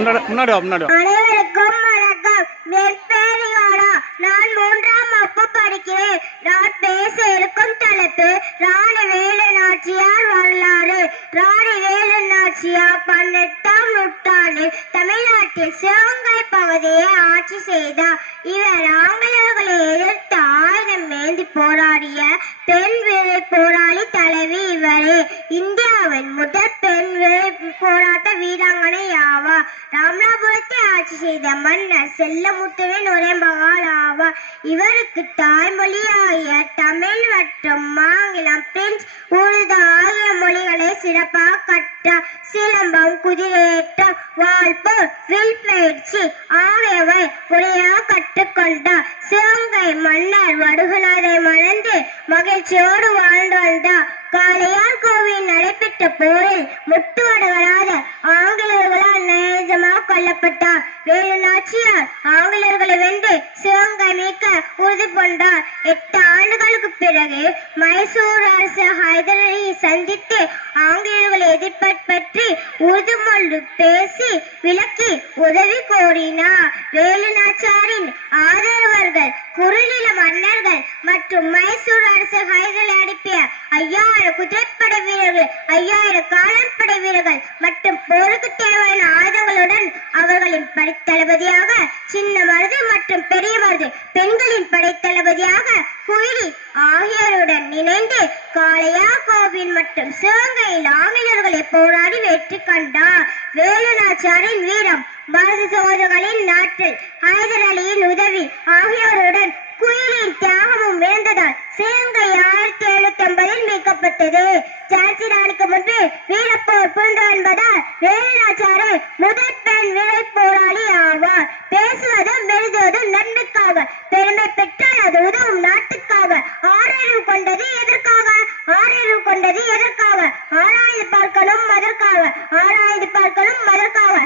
அனைவருக்கும் வணக்கம். என் பேர் யோனா. நான் 3ஆம் வகுப்பு படிக்கிறேன். நான் பேச இருக்கும் தலைப்பு ராணி வேலு நாச்சியார் வரலாறு. ராணி வேலு நாச்சியார் 18ஆம் நூற்றாண்டில் தமிழ்நாட்டில் சிவகங்கை பகுதியை ஆட்சி செய்தார். இவர் ஆங்கிலேயர்களை எதிர்த்து ஆயுதம் ஏந்தி போராடிய பெண் விடுதலை போராளி தலைவி இவரே. இந்தியாவின் முதல் பெண் விடுதலை போராட்ட வீராங்கனை ஆவார். ராமநாதபுரத்தை ஆட்சி செய்த மன்னர் செல்லமுத்துவின் ஒரே மகள் ஆவார். இவருக்கு தாய்மொழியாகிய தமிழ் மற்றும் ஆங்கிலம், பிரெஞ்சு, உருது ஆகிய மொழிகளை சிறப்பாக கற்றார். சிலம்பம், குதிரையேற்றம், வாழ்போர், வில் பயிற்சி ஆகியவை முறையாக கற்றுக்கொண்டார். சிவகங்கை மன்னர் வடுகநாதை மணந்து மகிழ்ச்சியோடு வாழ்ந்து வந்தார். காளையார் கோவில் நடைபெற்ற போரில் முட்டுவடுகளாத ஆங்கிலேயர்களால் நயஜமாக கொல்லப்பட்டார். வேலு நாச்சியார் ஆங்கிலேயர்களை வென்று சிவகங்கை மீட்க உறுதி கொண்டார். 8 ஆண்டுகளுக்கு பிறகு மைசூர் அரசு ஹைதர் அலியை சந்தித்து ஆங்கிலேயர்களை எதிர்ப்பற்றி உறுதிமொழி பேசி விலக்கி உதவி கோரினார். வேலு நாச்சியாரின் ஆதரவர்கள் குறுநில மன்னர்கள் மற்றும் மைசூர் அரசு ஹைதர் அனுப்பிய 5000 குதிரைப்படை வீரர்கள், 5000 காலாட்படை வீரர்கள் மற்றும் போருக்கு தேவையான ஆயுதங்களுடன் அவர்களின் படைத்தளபதியாக சின்ன மருது மற்றும் பெரிய மருது, பெண்களின் படைத்தளபதியாக குயிலி ஆகியோருடன் இணைந்து காளையார் கோவில் மற்றும் சிவகங்கையில் ஆங்கிலேயர்களை போராடி வெற்றி கண்டார். வேலு நாச்சியாரின் வீரம், மருது சகோதரர்களின் நாட்டில் ஹைதர் அலியின் உதவி ஆகியோருடன் குயிலின் தியாகமும் வேந்ததால் சிவகங்கை 1750 மீட்கப்பட்டது. ஜான்சி ராணிக்கு முன்பு வீரப்போர் புரிந்து என்பதால் வேலு நாச்சியாரை முதல் பெண் விடுதலை போராளி ஆவார். பேசுவதும் எழுதுவதும் நன்மைக்காக, பெருமை பெற்றால் அது உதவும் நாட்டுக்காக. ஆறறிவு கொண்டது எதற்காக? ஆறாய்ந்து பார்க்கணும் அதற்காக.